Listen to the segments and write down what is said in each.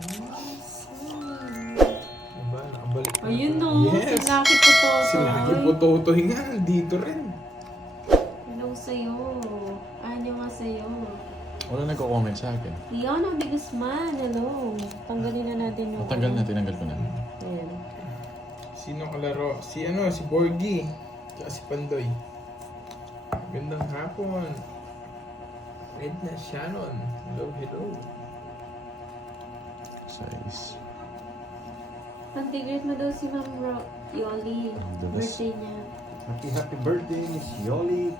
Diba? Nakabalik na. Ayun no, Yes! si Lucky Pototoy. Si Lucky Pototoy nga, dito rin. Hello sa'yo. Ano nga sa'yo? Wala nagko-comment sa akin. Leona de Guzman, hello. Tanggalin na natin yung... Natanggal na, tinanggal ko na. Ayan. Sino kalaro? Si Borgie. Tsaka si Pandoy. Gandang hapon. Edna Shannon. Hello, hello. Size. Pag-degrade mo daw si Ma'am Yoli. Birthday niya. Happy birthday, Miss Yoli.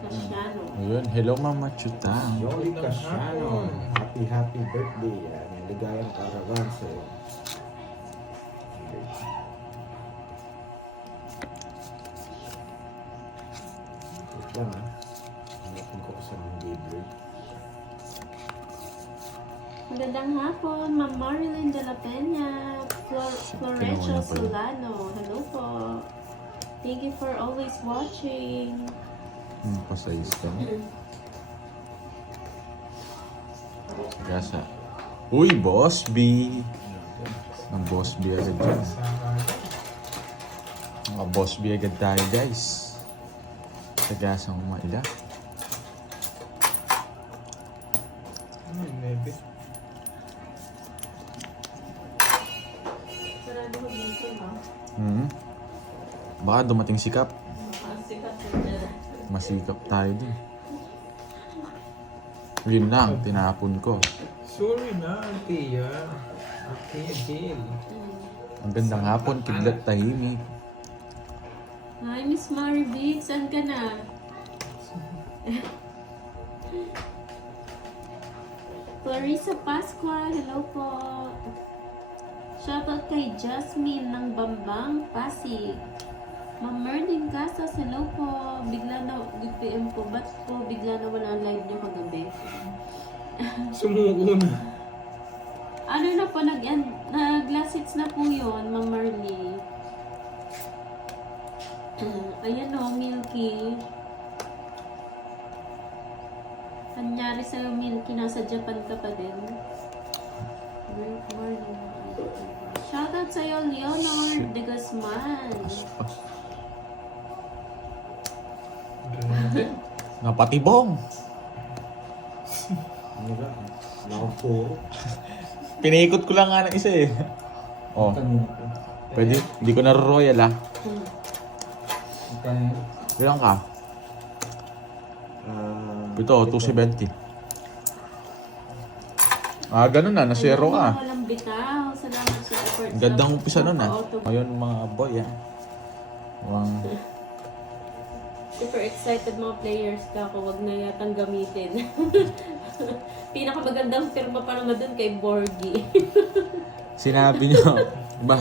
Casiano. Ayun, hello Mama Chutang. Yoli Magandang Casiano. hapon. Happy birthday. Maligayang karawan sa'yo. Wait lang ha. Hanapin ko sa mga Gabriel. Magandang hapon, Ma'am Marilyn de la Peña. Florencio kinuha niya pa yun. Solano. Hello po. Thank you for always watching. Pasize ka na. Gasa. Uy, Boss B! Ang Boss B agad dyan. Mga Boss B agad tayo, guys. Tagasang maila. Ano yung nebe? Sarado ko dito, ha? Baka dumating sikap. Sikat na. Masikap tayo din. Yun lang, tinapon ko. Sorry na, Tia. Okay, Jill. Ang gandang hapon, kidlat tahimik. Hi, Miss Maribig. Saan ka na? Clarissa Pasqua. Hello po. Shoutout kay Jasmine ng Bambang, Pasig. Ma'am Merlin Casas, hello po. Bigla na, good PM po. Ba't po bigla na wala ang live niyo kagabi? Sumuko na. Ano na po, nag-last hits na po yun, Ma'am Merlin. Ayan o, Milky. Anyari sa'yo, Milky, nasa Japan ka pa din. Great morning. Shoutout sa'yo, Leonor de Guzman. Napatibong! Ano ba? Nakapuro. Pinaikot ko lang nga ng isa eh. Oh, Kanina ko. pwede. Hindi ko na-royal ah. Kanina. Ilan ka? Ito, 270. Ganun na, nasero ka. Walang bitaw. Salamat sa effort. Gandang umpisa nun ah. Ngayon mga boy ah. Super excited mga players ka ako. Wag na yatang gamitin. Pinakamagandang firma pa naman dun kay Borgie. Sinabi nyo, ba,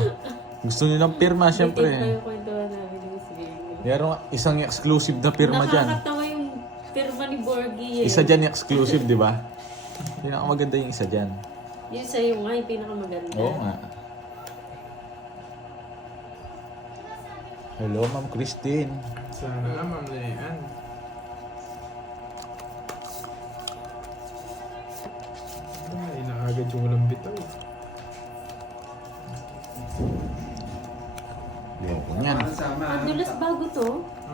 gusto nyo ng pirma, Hindi syempre. tayo kwentuhan namin yung sige. Meron isang exclusive na pirma dyan. Nakakatawa yung firma ni Borgie eh. Isa dyan yung exclusive, di ba? Pinakamaganda yung isa dyan. Yung sa'yo nga, yung pinakamaganda. Oo nga. Hello, Ma'am Christine. Sana nga, Ma'am Leanne. Ay, naagad yung walang bitaw. Ayoko niyan. Ang dulas bago to.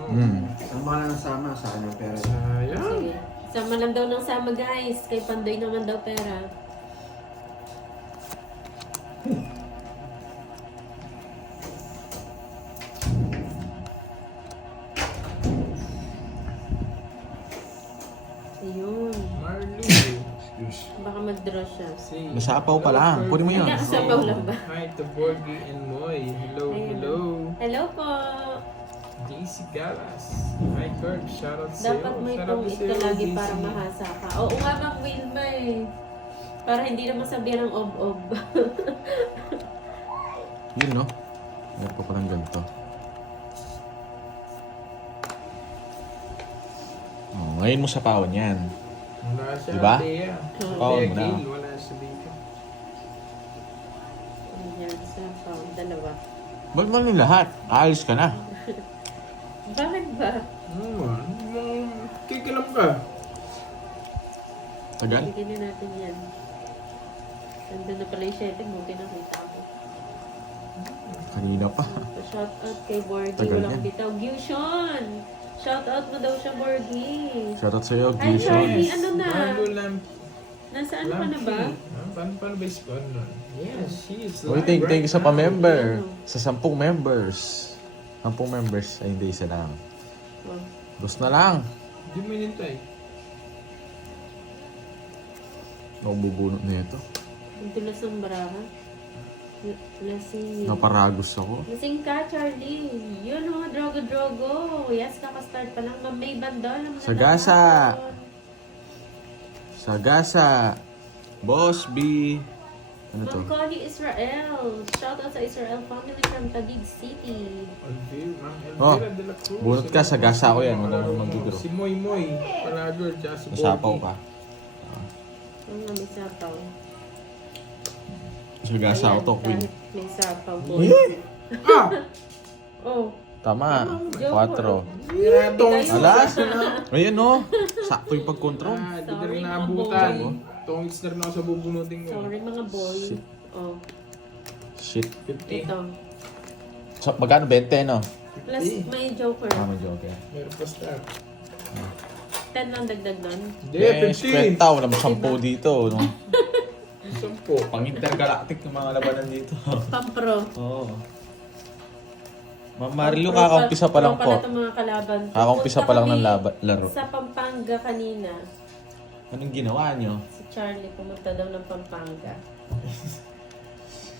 Ang mga nang sama sa kanya pero Sayang. Sige. Sama lang daw ng sama guys. Kay Pandoy naman daw pera. Ayun. Marley. Baka mag-draw siya. Say, Nasapaw pa lang. Kunin mo yun. Nagkakasapaw lang ba? Hi to Borgie and Moy. Hello, Ayun. hello. Hello po. JC Galas. Hi, Kurt. Shoutout sa'yo. Dapat may Shoutout tungit sa'yo, ka lagi JC. para mahasa ka. Oo nga Ma'am Wilma eh. Para hindi na masabihan ng ob-ob. Yun, no? Meron pa palang ganito. Oh, ngayon mo sa pawon yan. Wala siya, Diba? Thea. Oo, Thea muna. Gale, wala siya dito. Ayan, isa pa. Dalawa. Ba't mo nila lahat? Aalis ka na. Bakit ba? Kikilam ka. Tagal? Bigyan na natin yan. Nandun na pala yung 7, buti nakita ko. Kanina pa. So, shout out kay Borgie, Tagal walang yan. bitaw. Gyushon! Shout out mo daw siya, Borgie. Shoutout sa'yo, Ay, Charlie, Gishon. ano na? Marlo Lamp. Nasaan ka na ba? Paano ba yung score nun? Yes, she is Uy, live thank you right sa now. pa-member. Sa 10 members. 10 members ay hindi isa lang. Oh. Dos na lang. Hindi mo inintay. Nakabubunot na ito. Ang tulas ng baraha. Lasing. Naparagos ako. Lasing ka, Charlie. Yun o, drogo-drogo. Yes, kakastart pa lang. May bandol. Sagasa. Sagasa. Boss B. Ano to? Ma'am Connie Israel. Shout out sa Israel family from Taguig City. Oh, bunot ka, sagasa ko yan. Huwag akong magigro. Si Moy Moy. Palagor, tsaka si Masapaw Borgie. ka. Ang nga may sapaw. Sagasa ako to, queen. kahit may sapaw. Ah! Oh, Tama. 4. grabe kayo. Alas. Ayan no. Sakto yung pag-control. Ah, di ka Sorry, rin mga naabutan. boy. Tongits na rin ako sa bubunutin ko. Sorry mga boy. Shit. Oh, Shit. 50. ito. So, magkano? 20, no? Plus may joker. Ah, may joke yan. Meron pa star. 10 lang dagdag nun. Hindi, Yes, 50. kwenta. Walang 10 dito, no? 10. Pang-intergalactic yung mga labanan dito. Pampro. Oo. Ma'am Marilu, kakaumpisa pa lang Pro pala po. itong mga kalaban. Kakaumpisa Pupunta pa lang ng kami laro. Sa Pampanga kanina. Anong ginawa nyo? Si Charlie pumunta daw ng Pampanga.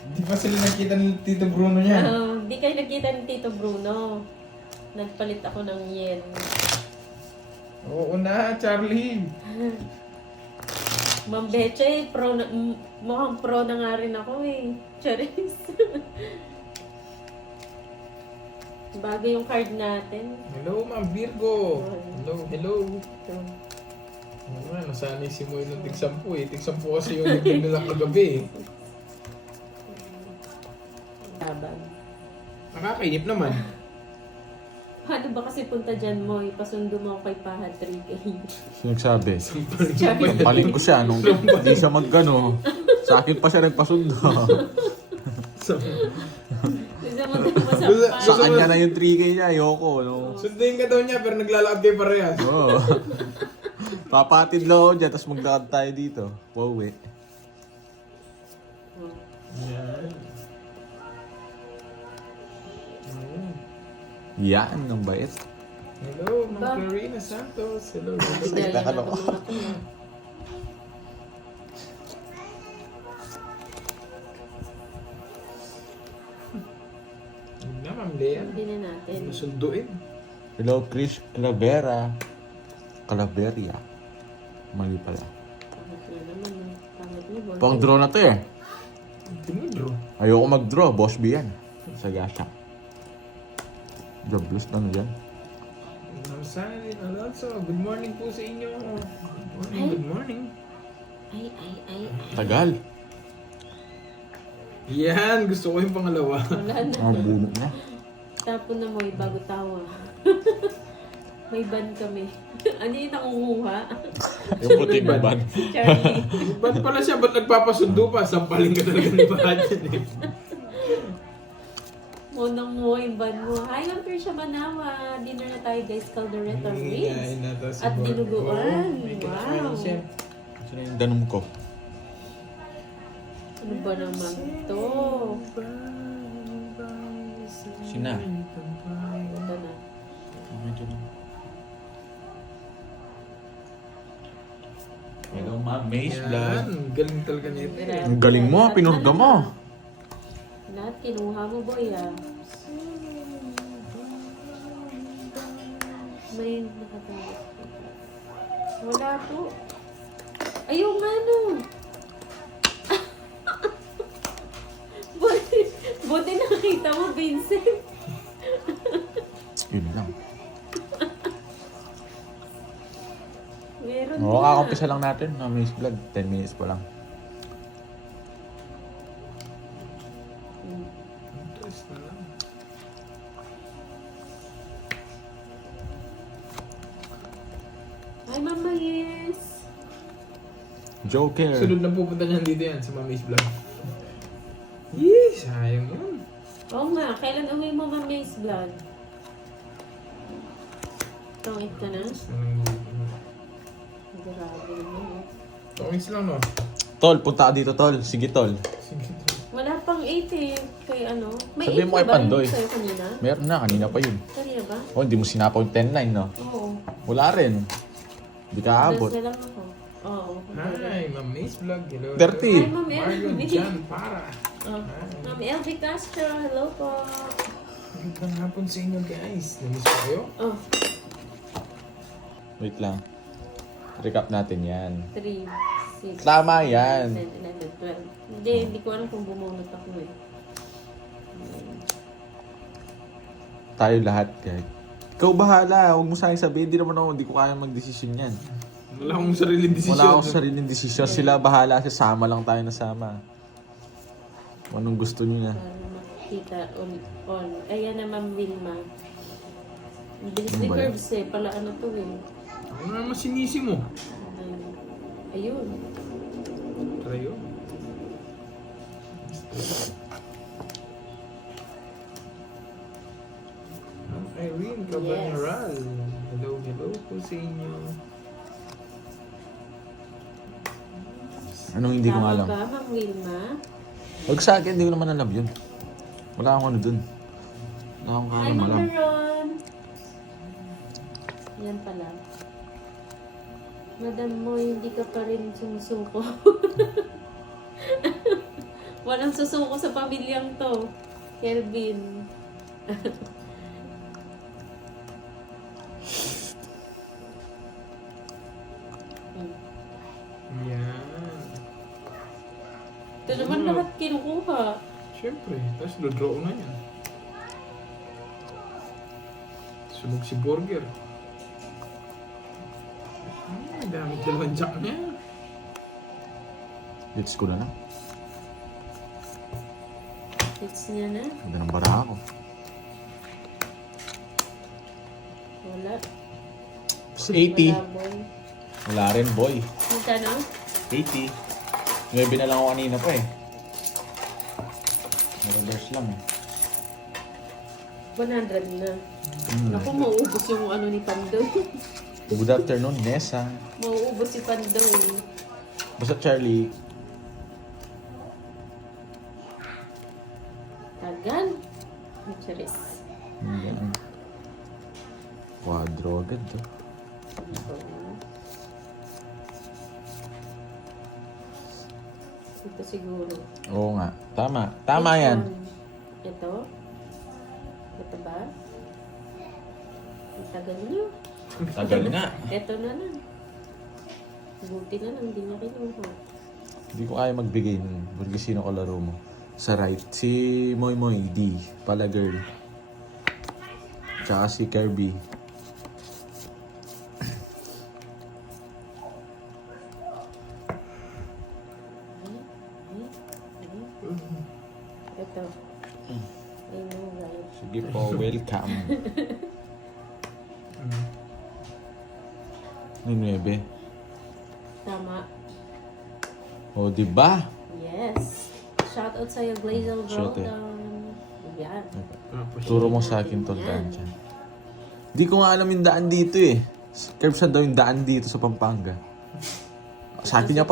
Di pa sila nakita ni Tito Bruno niyan. Di kayo nagkita ni Tito Bruno. Nagpalit ako ng yen. Oo na, Charlie. Ma'am Beche, mukhang pro na nga rin ako eh. Charis. Bago yung card natin. Hello, Ma'am Virgo. Hello, hello. Ito. Oo nga, nasanay si Moy ng tig-10 eh. Tig-10 kasi yung naging nila kagabi eh. Laban. Nakakainip naman. Paano ba kasi punta dyan mo? Ipasundo mo ako kay Paha 3K. Sinagsabi. Charlie. Paling ko siya nung hindi siya magano. Sa akin pa siya nagpasundo. Gusto mo daw masampan. Sa kanya na yung 3K niya, ayoko. No? Sunduin ka daw niya pero naglalakad kayo parehas. Oo. Papatid lang ako dyan, tapos maglakad tayo dito. Wow, eh. Yan. Yan, ang bait. Hello, Ma'am Clarina Santos. Hello, hello. Dahil Nakakalo na ko. mga to. Yun na, Ma'am Lea. Hindi na natin. Sunduin. Hello, Chris Calavera. Calaveria. Mali pala. Pangit na naman. Pangit na. Pang draw na to eh. Tinidro. Ayoko mag-draw, boss B yan. Sa gasa. Jobless lang dyan. Ma'am Sally Alonso, good morning po sa inyo. Good morning, good morning. Ay. Tagal. Yan, gusto ko yung pangalawa. Wala na. Ang bunot na. Tapon na mo bago tawa. May ban kami. Ano yung nakunguha? Yung puting ban. Charlie. Ba't pala siya? Ba't nagpapasundo pa? Sampalin ka talaga ni Bajan eh. Munang mo yung ban mo. Hi, Ma'am Persha Manawa. Dinner na tayo guys. Caldereta ribs. At dinuguan. Wow. Sino yung danom ko? Ano ba naman to? Sina? Ito na. Hello, Ma'am Maze Yan, Vlog. galing talaga nito eh. Ang galing mo, pinurga mo. Lahat kinuha mo, boy, ah. May nakatawag. Wala to. Ayaw nga, no. Buti nakita mo, Vincent. Yun lang. Meron Oo, na. kakampisa lang natin. Na Maze Vlog. 10 minutes pa lang. Interest na lang. Hi, Mama Yes. Joker. Sunod na pupunta niyan dito yan sa Mami's Vlog. Yee, sayang yun. Oo nga, kailan uwi mo Mami's Vlog? Tungit ka na? Grabe naman. Tokings lang, no? Tol, punta ka dito, Tol. Sige, Tol. Sige. Wala pang 8 eh. Kay ano? May Sabihin 8 mo kay na ba Pandoy. rin sa'yo kanina? Meron na, kanina pa yun. Kanina ba? Oh, hindi mo sinapaw yung 10-9, no? Oo. Wala rin. Hindi ka aabot. Dance na lang ako. Oo. Hi, Mami's Vlog. Hello. 30. Hi, Ma'am Mario LB. Jan para. Oh. Ma'am LB Castro, hello po. Magandang hapon sa inyo, guys. Namiss ko kayo? Oh, Wait lang. Recap natin yan. 3, 6, Tama yan. 10, 11, 12. Hindi ko alam kung bumunot ako eh. Tayo lahat, kahit. Ikaw bahala. Huwag mo sa akin sabihin. Hindi ko kaya mag-desisyon yan. Wala akong sariling desisyon. Wala akong sariling desisyon. Sila bahala. Sasama lang tayo nasama. Kung anong gusto niyo na. Para makikita on. Ayan na Ma'am Wilma. Ang bilis Ano ni ba yan? Curbs eh. Pala ano to eh. Ano naman sinisi mo? Ayun. Try yun. Irene Cabanyaral. Hello po sa inyo. Anong hindi ko Tama alam? ba, Ma'am Wilma? Huwag sa akin. Hindi ko naman alam yun. Wala akong ano dun. Wala akong Hi, alam. Ma'am Ron. Yan pala. Madam mo, hindi ka pa rin sumusuko. Walang susuko sa pamilyang to. Kelvin. Yan. Ito naman lahat kinukuha. Siyempre. Tapos dodraw na yan. Sunog si Burger. Dami dalawang jack niya. Let's go na na. Hits niya na. Ganda ng bara ako. Wala. 80. Wala, boy. Wala rin, boy. Magkano? 80. 9 na lang ako kanina pa eh. Reverse lang eh. 100 na. Ako, mauubos yung ano ni Pandoy. Good afternoon, Nessa. Mauubos si Pandoy. Basta Charlie, Tagal. Charis. yan. Quadro agad to. Ito siguro. Oo nga. Tama. Tama yan. Ito? Ito ba? Ang tagal niyo. Tagal nga. Ito na lang. Buti na lang, hindi na kinuha. Hindi ko kaya magbigay nun. Burgi sino kalaro mo. Sa right, si Moy Moy D. Pala girl. Tsaka si Kirby. Ito. I know, right? Sige po, welcome. Ano 9? Tama. O, diba? Yes. Shoutout sa'yo, Glazel Shout it. Roldan. Yan. Turo mo sa akin tol daan dyan. Di ko nga alam yung daan dito eh. Curb saan daw yung daan dito sa Pampanga. Sa akin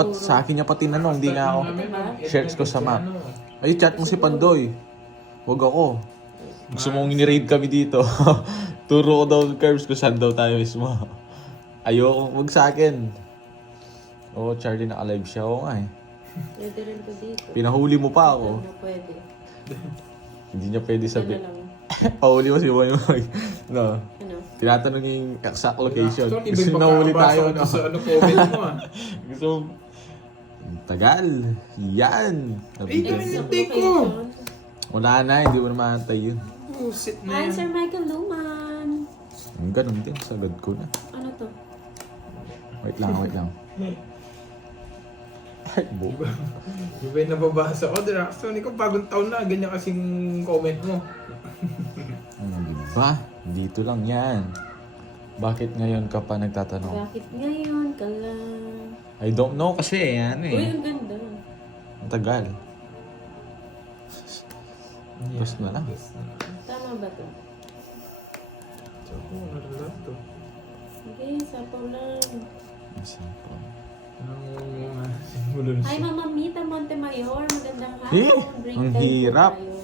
niya pa tinanong, hindi nga ako. Shares ko sa map. Ay, chat mo si Pandoy. Huwag ako. Gusto mong ni-raid kami dito. Turo ko daw curbs kung saan daw tayo mismo. Ayoko, huwag sa akin. Oo, Charlie, naka-live siya. Oo nga eh. Pwede rin ko dito. Pinahuli mo pa ako. Ano pwede? Hindi niya pwede Ano sabihin. lang? Pahuli mo si Boy Moy. No. Ano? Tinatanong yung exact location. Actually, Gusto iba yung nahuli tayo, pagkakabasa no? ko sa ano comment mo ah. Gusto tagal. Yan. Eh, Nabigyan. hinintay ko. Wala na, hindi mo na maantay yun. Busit na Hi, yan. Sir Michael Luman. Ang ganun din, sagad ko na. Ano to? Wait lang. Ay, bo. Iba yung nababasa ko. Actually, ko bagong taon na. Ganyan kasing comment mo. Ano, diba? Dito lang yan. Bakit ngayon ka pa nagtatanong? Bakit ngayon ka lang? I don't know kasi, ano Uy, eh. ang ganda. Ang tagal. Dos na lang. Dos na lang. Tama ba to? Tsaka, naralap to. Sige, sapaw lang. Ang simple. Mga simbolo Hi, Mama Mita Montemayor. Magandang Eh, hapon. Break ang time po hirap. tayo.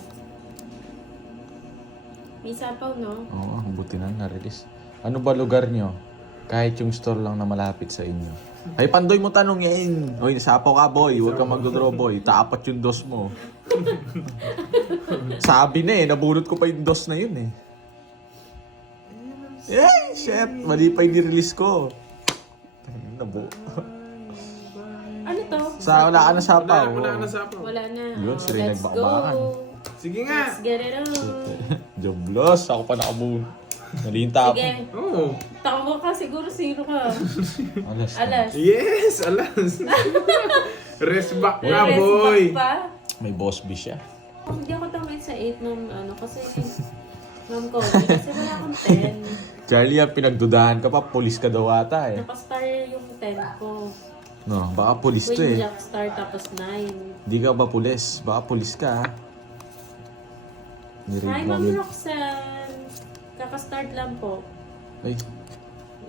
May sapaw, no? Oo, ang buti na na-release. Ano ba lugar nyo? Kahit yung store lang na malapit sa inyo. Ay, Pandoy mo tanong yan. Hoy, sapaw ka, boy. Huwag kang magdodraw, boy. Taapat yung dos mo. Sabi na eh, nabulot ko pa yung dos na yun eh. Eh, shit. Mali pa yung nirelease ko. Nabu. Ano to? Wala ka na sapaw. Wala ka na sapaw. Wala na. Yun, Oh, sila yung let's nagbakabakan. go. Sige nga. Let's get it on. Joblos, ako pa nakabulo. Nalinta ako. Sige. Oo. Tawa ka siguro. Sino ka? Alas. Alas. Yes, alas. Rest back ka, Rest boy. back pa? May boss B siya. Hindi ako tamay sa 8 nung ano kasi ma'am ko, kasi wala akong 10. Charlie, pinagdudahan ka pa. Pulis ka daw ata eh. Napastar yung 10 ko. No, baka pulis to Queen eh. Jack star tapos 9. Hindi ka ba pulis? Baka pulis ka ha. Hi, Niread Ma'am mo. Roxanne. Kaka-start lang po. Ay,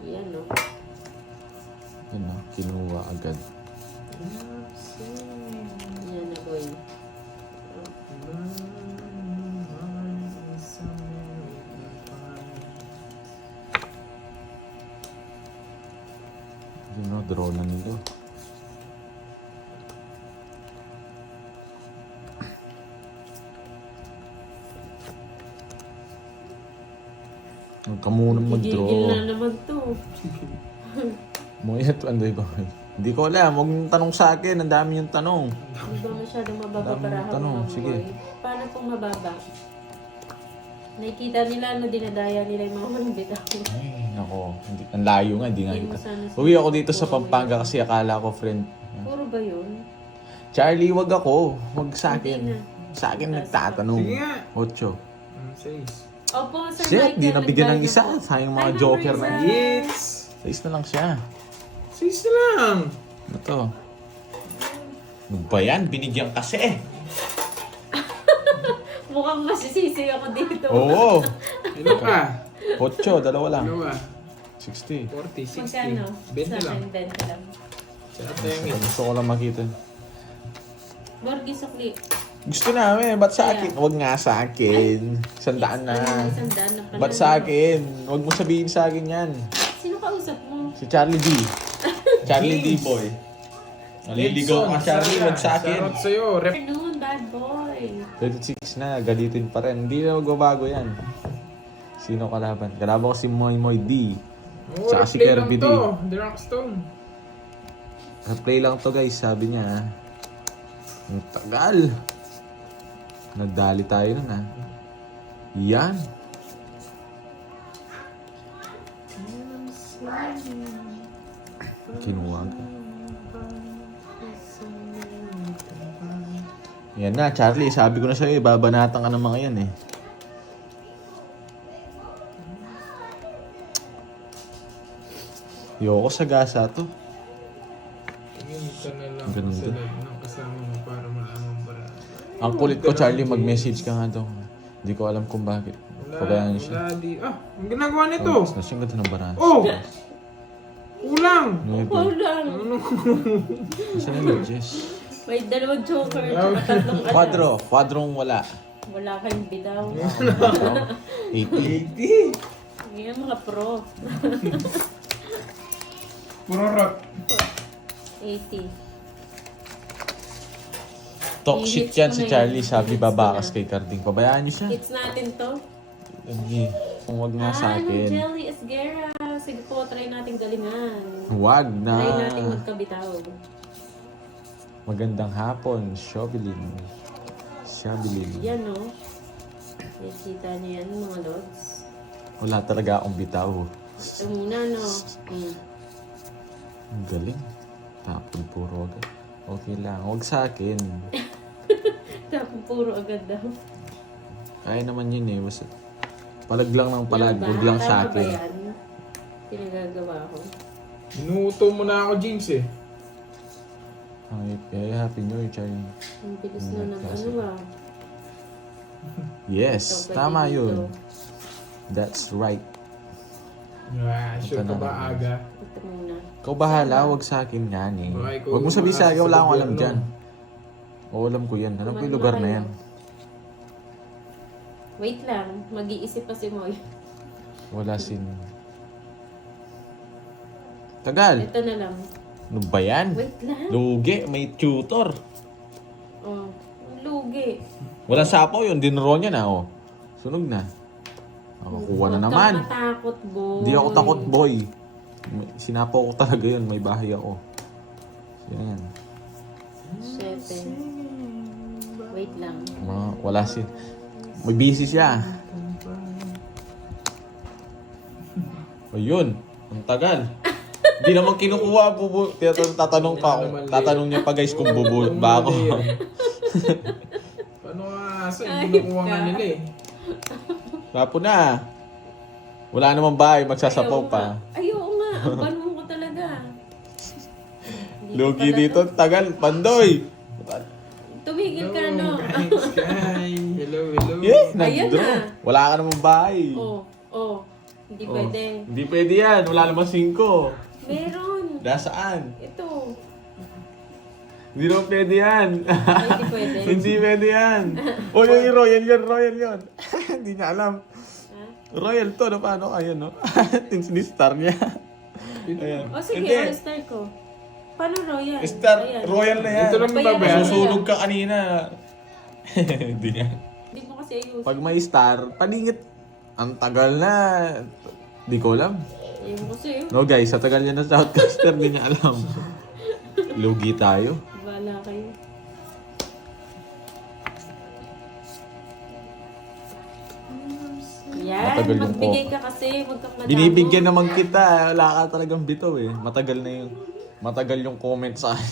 Yan, no? yun na. Kinuha agad. Yan na, boy. Yun na, draw na nilo. Huwag ka muna mag-draw. Gigil na naman to. Moya to, anday ba? Hindi ko alam. Huwag mong tanong sa akin. Ang dami yung tanong. Hindi ba masyadong mababa Dami para ng tanong. mga Sige. boy? Paano pong mababa? Nakikita nila na dinadaya nila yung mga manibitaw. Ay, nako. Hindi, ang layo nga. Hindi nga Hindi mo kita. sana Uwi ako dito sa Pampanga kasi akala ko friend. Puro ba yun? Charlie, wag ako. Wag sa Hindi akin. na. Sa akin nagtatanong. Sige nga. 8. Says. Opo, Sir Shit, Michael. di nabigyan ng nagbayad isa. po. Sayang Hi, mga Ma'am joker na Riza. yun. Yes. 6 na lang siya. Says na lang. Ano to? Ano ba yan? Binigyan kasi. Mukhang masisisi ako dito. Oo. Ano ka? 8, dalawa lang. Ano ba? 60. 40, 60. Magkano? 20 Sa lang. akin, 20 lang. Sarap na yung Gusto ko lang makita. Borgi sukli. Gusto namin. Ba't sa akin? Huwag nga sa akin. 100 na. Sandaan na pala. Ba't sa akin? Huwag mo sabihin sa akin yan. Sino kausap mo? Si Charlie D. Charlie D boy. Naliligaw ka, Charlie. Huwag sa akin. Sarot sa'yo. Rep. Afternoon, bad boy. 36 na. Galitin pa rin. Hindi na magbabago yan. Sino kalaban? Kalaban ko si Moy Moy D. Saka si replay lang Kirby D. to. Draxstone. Play lang to guys, sabi niya. ah. Ang tagal. Nagdali tayo nun ah. Yan. Kinuwag. Yan na, Charlie. Sabi ko na sa'yo, babanatan ka ng mga yan eh. Yoko sa gasa to. Tingin ka na lang Ganun sa din. live ng kasama mo para malaman para. Ang kulit ko, Charlie, mag-message ka nga daw. Hindi ko alam kung bakit. Pabayaan niyo siya. Wala di. Ah, ang ginagawa nito. Oh, nasing ganda ng banana. Oh! Kulang! Nuebe. Kulang. Nasaan yung Jess? May dalawang joker at tatlong alas. Quadrong wala. Wala kayong bidaw. 80. 80! Ngayon mga pro. Puro rot. 80. Talk shit yan si Charlie. Sabi babakas kay Carding. Pabayaan niyo siya. Hits natin to. Hindi. Kung wag nga sa Ano, akin. Jelly Esguerra. Sige po, try natin galingan. Wag na. Try natin magkabitaw. Magandang hapon. Shobilin. Yan, no? Nakikita niyo yan, mga lods. Wala talaga akong bitaw. Ito muna, no? Ang galing. Tapon puro agad. Okay lang. Wag sa akin. Tapos puro agad daw. Kaya naman yun eh. Basta palag lang ng palag. Yan ba? Wag lang sa Tama ba akin. yan? Pinagagawa ko. Minuto mo na ako, Jinx eh. Happy New Year, Charlie. Ang bilis na ng Kasi- ano ah. Yes, Ito, tama pwede yun. dito. That's right. Sure ka ba aga? Ito muna. Ikaw bahala, wag sa akin yan eh. Baka ikaw Huwag mo sabihin sa akin, wala akong alam gobyerno. dyan. Oo, alam ko yan. Alam ko yung Kumain lugar na na kayo. yan. Wait lang, mag-iisip pa si Moy. Wala sin... Tagal! Ito na lang. Ano ba yan? Wait lang. Lugi, may tutor. Oh, ang lugi. Walang sapaw yun, dinuro niya na oh. Sunog na. Kuha na naman. Huwag kang matakot, boy. Hindi ako takot, boy. Sinapaw ko talaga yun, may bahay ako. Yan. 7. Wait lang. Wala sin... May busy siya. O yun, ang tagal. Hindi naman kinukuha, tatanong pa ako. Tatanong niya pa guys kung bubulot ba ako. Paano ka asa? Hindi nakuha nga nila eh. Tapo na. Wala namang bahay, magsasapaw Ayaw pa. nga. Ayaw nga. Ang banong ko talaga. Lugi dito, tagal. Pandoy! Tumigil ka, no? Sky. Hello, hello. Yeah, Ayan nag-draw. na. Wala ka namang bahay. Oh, oh. Hindi Oh. pwede. Hindi pwede yan, wala namang 5. Meron. Nasaan? Ito. Hindi naman pwede yan. Ay, hindi pwede. Hindi pwede yan. O yung Royal yun. Hindi niya alam. Ha? Royal to, no? Paano? Ayan, no? Ni-star niya. Ayan. O sige, Hindi. all-star ko. Paano Royal? Star, Ayan. Royal na yan. Ito lang Bayaran babayaran. mo. Susunog ka kanina. Hindi niya. Hindi mo kasi ayusin. Pag may star, paningit. Ang tagal na. Di ko alam. Ayun mo kasi. No guys, sa tagal niya na Southcaster, hindi niya alam. Lugi tayo. Bala kayo. Yan, Matagal yung magbigay ka kasi. Huwag kang madamo. Binibigyan naman kita. Wala ka talagang bitaw eh. Matagal yung comment sa akin.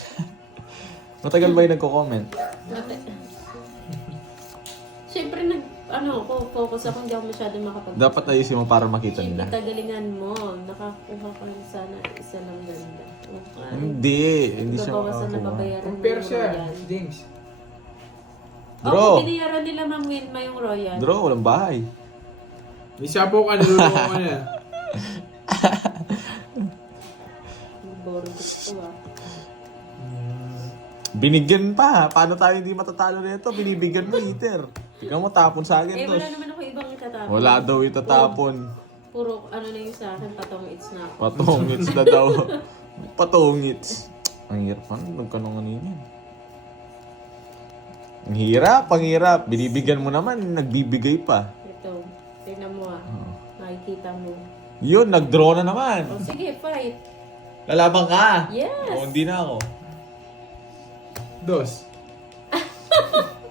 Matagal ba yung nagko-comment? Siyempre, focus ako. Hindi ako masyadong makapag- Dapat ayusin mo para makita Siyempre, nila. tagalingan mo. Nakakuha ka rin sana isa lang ganda. Okay. Hindi siya Babawasan na makakuha. babayaran mo Compare yung siya, Royal. James. Draw. Oo, binayaran nila Ma'am Wilma yung Royal. Draw, walang bahay. May sapo ka, niluloko ka na. Boring gusto ah. Binigyan pa. Paano tayo hindi matatalo nito? Binibigyan mo, Eater. Tingnan mo, tapon sa akin to. Wala naman ako ibang itatapon. Wala daw itatapon. Puro na yung sa akin, patong it's na ako. Patungits na daw. Patungits. Ang hirap man, nagkanong ano yun. Ang hirap. Binibigyan mo naman, nagbibigay pa. Ito, tingnan mo ah. Nakikita mo. Yun, nag-draw na naman. O sige, fight. Lalaban ka. Yes! O, hindi na ako. Dos.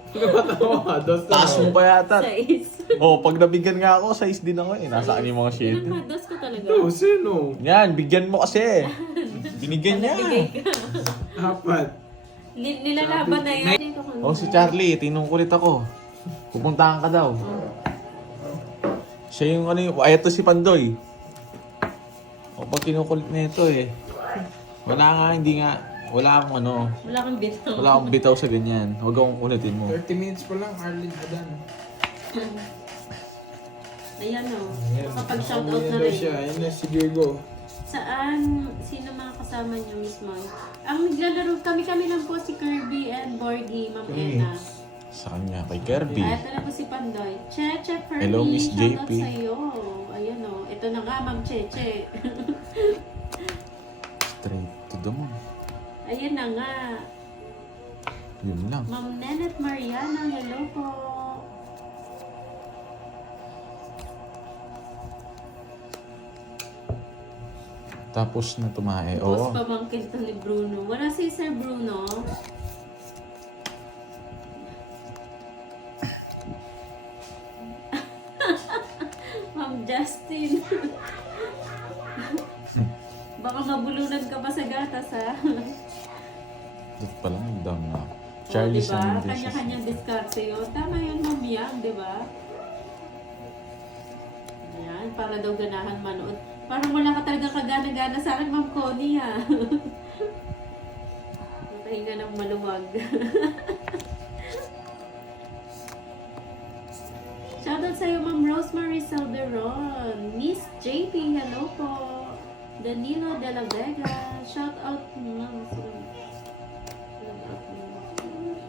Lumatawa ka, dos na. Taas mo pa yata. Size. O, pag nabigyan nga ako, size din ako eh. Nasaan yung mga shit? Yan nga, dos ko talaga. Dos, sino? Yan, bigyan mo kasi. Binigyan niya. Bigay ka. Apat. Nilalaban na yan. Dito ka O, si Charlie, tinungkulit ako. Pupuntahan ka daw. Siya yung ano yung... Ay, ito si Pandoy. O, pag kinukulit na ito eh. Wala akong ano. Wala kang bitaw. Wala akong bitaw sa ganyan. Huwag akong kulitin mo. 30 minutes pa lang, Arlene Adan. Ayan o. Ayan. Nakapag-shoutout na Ayan daw rin. siya. Ayan na si Diego. Saan? Sino mga kasama niyo, Miss Moy? Ang naglalaro kami lang po si Kirby and Borgie, Ma'am Ena. Sa kanya, kay Kirby. Ito na po si Pandoy. Cheche Kirby, Hello, Miss shoutout JP. sa'yo. Ayan o. Ito na nga, Ma'am Cheche. Straight to the moon. Ayan na nga. Yun lang. Ma'am Nenet Mariana, hello po. Tapos na tumae. Boss Oo. pamangkin to ni Bruno. Wala si Sir Bruno. Ma'am Justin. Baka mabulunan ka pa sa gatas ha. Dito pa lang, nagdam na. Charlie Charlie diba? Sanders. Kanya-kanyang diskarte yun. Tama yun, Ma'am Yang, di ba? Ayan, para daw ganahan manood. Parang wala ka talaga kagana-gana sa akin, Ma'am Connie ha. Pahinga ng maluwag. Shoutout sa'yo, Ma'am Rosemary Salderon. Miss JP, hello po. Danilo de la Vega. Shoutout, Ma'am.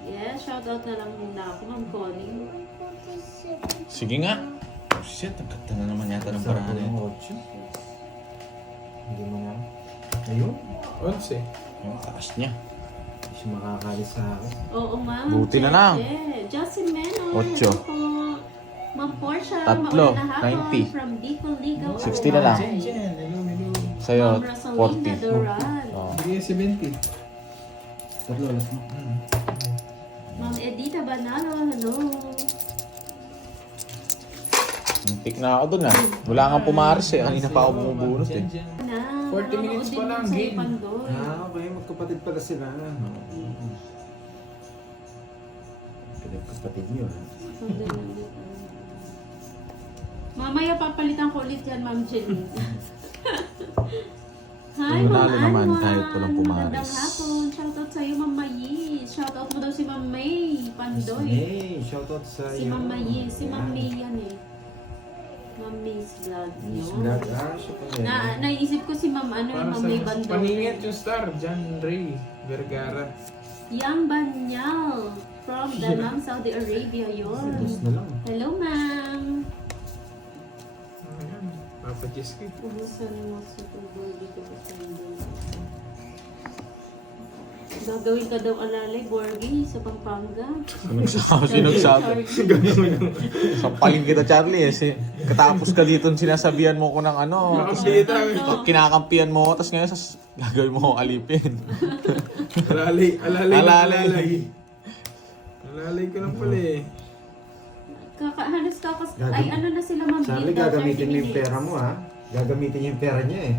Yeah, shoutout na lang muna ako, Ma'am Connie. Sige nga. Oh shit, ang ganda na naman yata ng paraan ng eh. 8. Hindi mo na. Ayun. 11. Yung taas niya. Hindi siya makakalis sa akin. Oo, Ma'am. Buti na lang. Justin Menon. Otso. hello po. Ma'am Portia. Tatlo, mauna na hapon 90. From Bicol Legal. 60 na lang. Jen, hello, hello. Sa'yo, Ma'am Rosalinda 40. Doran. Oh. Bigay 70. Tatlo ulit mo. Ma'am Edita Banalo, hello. Muntik na ako dun ah. Wala nga pumaris eh. Kanina pa ako bumubunot eh. Jen. Na, 40 minutes pa lang, game. Pandoy. Okay. Magkapatid pala sila. Kapatid niyo. Mamaya papalitan ko ulit yan, Ma'am Jenny. Hi, Yung Ma'am manalo naman, Anwan. kahit walang pumaris. Magandang hapon. Shoutout sa'yo, Ma'am Mayi. Shoutout mo daw si Ma'am May Pandoy. Hey, shoutout sa Si Ma'am Mayi. Si Ma'am May yan eh. Ma'am May's vlog. Miss Yun. Vlog. Siya pala. Naisip ko si Ma'am ano, Para Ma'am May sa Bandoy. paningit yung star, John Ray Vergara. Yang Banyal from Danang, Saudi Arabia yun. Tapos na lang. Hello, ma'am. Ayan, Papa Jeski. Ubusan mo sa tubol dito sa Sunday. Gagawin ka daw alalay, Borgie, sa Pampanga. Sinagsabi. Sampalin kita, Charlie eh. Katapos ka dito sinasabihan mo ko ng ano. Nakapita. Kinakampihan mo, tapos ngayon gagawin mo akong alipin. Alalay ko lang pala eh. Halos kakas... Ay, ano na sila, ma'am? Charlie, Bill, daw, gagamitin 30 mo yung minutes. pera mo ha. Gagamitin niya yung pera niya eh.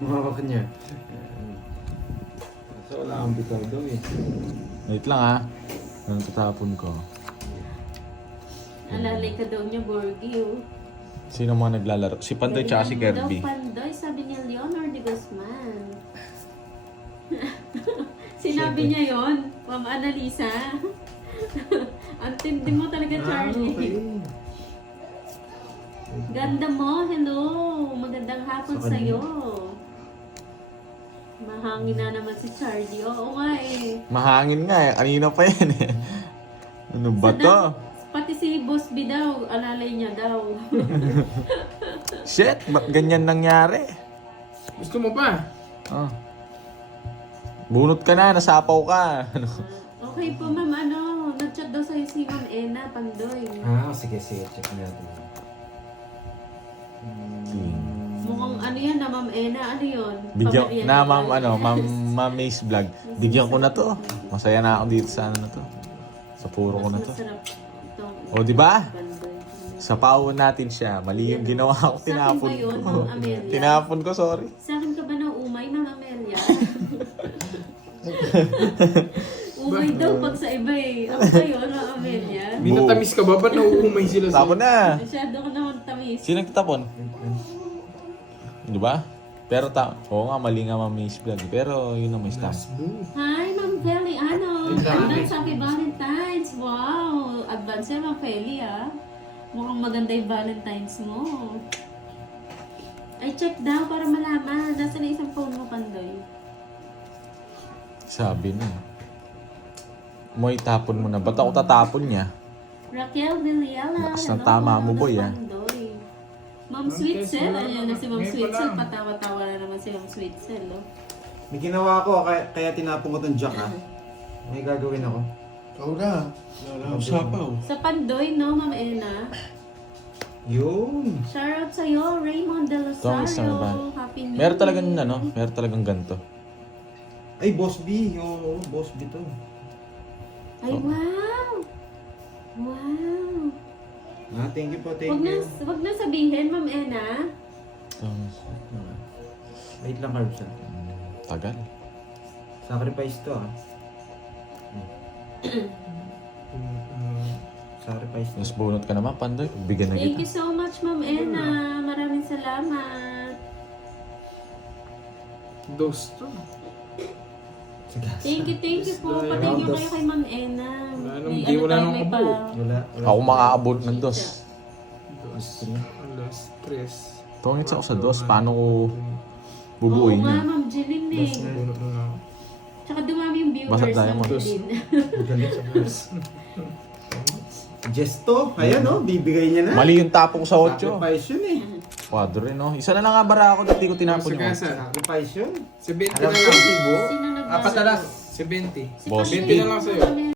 Mukha niya. So wala akong bitaw daw eh. Wait lang ah. Anong tatapon ko? Alalay ka daw niya, Borgie, oh. Sino mga naglalaro? Si Pandoy tsaka si Galingan mo Kirby. daw, Pandoy, sabi ni Leonor de Guzman. Sinabi niya yon, Ma'am Annalisa. Ang tindi mo talaga, Charlie. Okay. Ganda mo, hello. Magandang hapon Sa kanina. sa'yo. Mahangin na naman si Charlie. Oo nga eh. Mahangin nga eh. Kanina pa yan eh. Ano ba to? Pati si Boss B daw, alalay niya daw. Shit! Ba't ganyan nangyari? Gusto mo pa? Ah. Bunot ka na, nasapaw ka. Ano? Okay po, ma'am, ano, nag-chat daw sa'yo si Ma'am Ena Pandoy. Sige. Check natin. Mukhang ano yan na, Ma'am Ena, ano yun? Bigyan Pamilya na niya. ma'am May's vlog. Bigyan ko na to. Masaya na ako dito sa ano na to. Sa puro ko na Mas to. masarap itong O, di ba? Pandoy. Sa pawon natin siya. Mali yung ginawa ko. Sa akin Tinapon ba yun, ko. Ma'am Amelia? Tinapon ko, sorry. Sa akin ka ba na umay, Ma'am Amelia? Umay daw pag sa iba eh. Ako ba yun, Ma'am Amelia? Minatamis ka ba? Ba't nauumay sila sa... Tapon na. Masyado ka naman tamis. Sino nagtatapon? Di ba? Pero oo nga, mali nga Ma'am May's vlog. Pero yun ang may stamp. Hi, Ma'am Feli. Ano? Ang dami. Advance Happy Valentine's. Wow. Advance yan, Ma'am Feli, ah. Mukhang maganda yung Valentine's mo. Ay, check daw para malaman. Nasa na isang phone mo, Pandoy? Sabi na. Moy, tapon mo na. Ba't ako tatapon niya? Raquel Villela. Lakas ng tama mo, boy, ah. Pandoy. Ma'am Okay, Sweetcell. so, Ayan na si Ma'am ngayon pa Sweetcell. lang. Patawa-tawa na naman si Ma'am Sweetcell, oh. May ginawa ako kaya tinapon ko tong jack ha. May gagawin ako. Oo na. Wala usapaw. Sa Pandoy, no, Ma'am Ena? Yun. Shoutout sa'yo, Raymond De Ito ang isang ba? Rosario. Happy New Meron talagang Year. ano, meron talagang ganito. Ay, Boss B. Oo, Boss B to. Ay, wow! Wow! Thank you po, thank Wag na, you. wag na sabihin, Ma'am Ena. Wait lang, Carbs ha. Tagal. Sacrifice to ha. Sacrifice to. Mas bunot ka naman, Pandoy. Bigyan na Thank you kita. so much, Ma'am Ena. Maraming salamat. Dos to. Thank you po. Patay niyo kayo kay Ma'am Ena. Wala May naman, di wala tayo, nang may kabuo. Wala. Ako makaabot ng dos. Alas 3. Tungit ako sa dos, paano ko Oo bubuuin nga, yan? Ma'am Jeline eh. Bunot na ako. Tsaka dumami yung viewers Basag ng diamond. Jeline. Galit sa boss. Gesto, ayan no, bibigay niya na. Mali yung tapo ko sa 8. Sacrifice yun eh. Padre, no? Isa na lang nga bara ako, dati ko tinapon yung Sige, 8. Sacrifice yun. 70 Alam na ko, lang. Tibo. Sino nagdala? Apat alas. 70. Si Boss, Pamela 20 na lang sa'yo. Pamela.